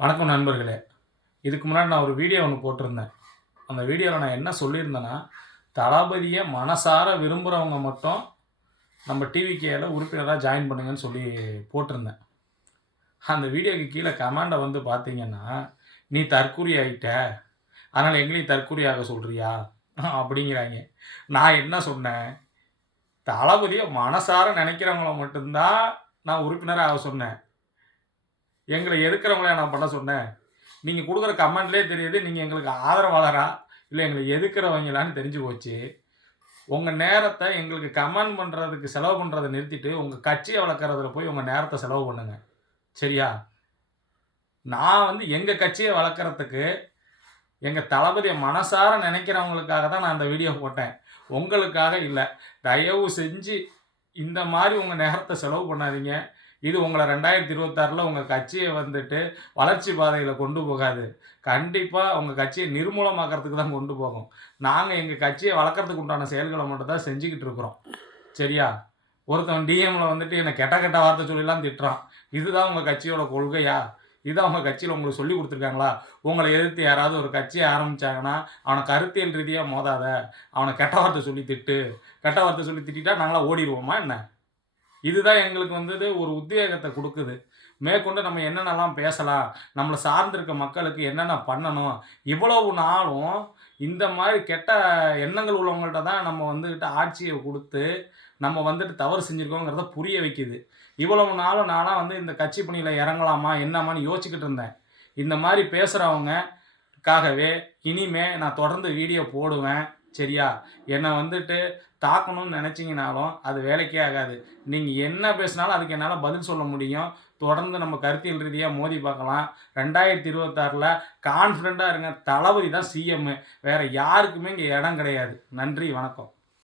வணக்கம் நண்பர்களே. இதுக்கு முன்னாடி நான் ஒரு வீடியோ ஒன்று போட்டிருந்தேன். அந்த வீடியோவில் நான் என்ன சொல்லியிருந்தேன்னா, தளபதியை மனசார விரும்புகிறவங்க மட்டும் நம்ம டிவிகேல உறுப்பினராக ஜாயின் பண்ணுங்கன்னு சொல்லி போட்டிருந்தேன். அந்த வீடியோக்கு கீழே கமெண்டை வந்து பார்த்தீங்கன்னா, "நீ தற்குறி ஆயிட்ட, அதனால் எங்களையும் தற்குறி ஆக சொல்றியா?" அப்படிங்கிறாங்க. நான் என்ன சொன்னேன், தளபதியை மனசார நினைக்கிறவங்கள மட்டும்தான் நான் உறுப்பினரா ஆக சொன்னேன். எங்களை எதிர்க்கிறவங்கள நான் பண்ண சொன்னேன். நீங்க குடுக்குற கமெண்ட்லயே தெரியுது, நீங்க எங்களுக்கு ஆதரவாளரா, இல்ல எங்கள எதிர்க்கிறவங்களான்னு தெரிஞ்சு போச்சு. உங்க நேரத்த எங்களுக்கு கமெண்ட் பண்றதுக்கு செலவு பண்றத நிறுத்திட்டு, உங்க கட்சிய வளர்க்கறதுல போய் உங்க நேரத்த செலவு பண்ணுங்க. சரியா? நான் வந்து எங்க கட்சிய வளர்க்கறதுக்கு, எங்க தளபதிய மனசார நெனைக்கிறவங்களுக்காக தான் நான் அந்த வீடியோ போட்டேன். உங்களுக்காக இல்ல. தயவு செஞ்சு இந்த மாரி உங்க நேரத்த செலவு பண்ணாதீங்க. இது உங்கள 2026ல உங்க கட்சிய வந்துட்டு வளர்ச்சி பாதையில கொண்டு போகாது. கண்டிப்பா உங்க கட்சிய நிர்மூலமாக்கறதுக்கு தான் கொண்டு போகும். நாங்க எங்க கட்சிய வளர்க்கறதுக்கு உண்டான செயல்கள மட்டும் தான் செஞ்சுகிட்டு இருக்கிறோம். சரியா? ஒருத்தன் டிஎம்ல வந்துட்டு என்ன கெட்ட கெட்ட வார்த்தை சொல்லிலாம் திட்டுறான். இதுதான் உங்க கட்சியோட கொள்கையா? இதான் உங்க கட்சியில உங்களுக்கு சொல்லிக் குடுத்துருக்காங்களா? உங்கள எதிர்த்து யாராவது ஒரு கட்சிய ஆரம்பிச்சாங்கன்னா, அவன கருத்தியல் ரீதியா மோதாத. அவன கெட்ட வார்த்தை சொல்லி திட்டு. கெட்ட வார்த்தை சொல்லி திட்டிட்டா நாங்கலாம் ஓடிருவோமா என்ன? இதுதான் எங்களுக்கு வந்தது ஒரு உத்வேகத்த குடுக்குது. மேற்கொண்டு நம்ம என்னென்னலாம் பேசலாம்? நம்மள சார்ந்து இருக்க மக்களுக்கு என்னென்ன பண்ணணும்? இவ்வளவு நாளும் இந்த மாரி கெட்ட எண்ணங்கள் உள்ளவங்கள்ட்ட தான் நம்ம வந்துகிட்டு ஆட்சிய குடுத்து, நம்ம வந்துட்டு தவறு செஞ்சிருக்கோங்கிறத புரிய வைக்குது. இவ்வளவு நாளும் நான்லாம் வந்து இந்த கட்சி பணியில இறங்கலாமா? என்னம்மான்னு யோசிச்சுக்கிட்டு இருந்தேன். இந்த மாரி பேசுறவங்கக்காகவே இனிமே நான் தொடர்ந்து வீடியோ போடுவேன். சரியா? என்ன வந்துட்டு தாக்கணும்னு நெனச்சீங்கனாலும், அது வேலைக்கே ஆகாது. நீங்க என்ன பேசினாலும் அதுக்கு என்னால பதில் சொல்ல முடியும். தொடர்ந்து நம்ம கருத்தியல் ரீதியா மோதி பார்க்கலாம். 2026ல கான்ஃபிடென்ட்டா இருங்க. தளபதி தான் சிஎம். வேற யாருக்குமே இங்க இடம் கிடையாது. நன்றி, வணக்கம்.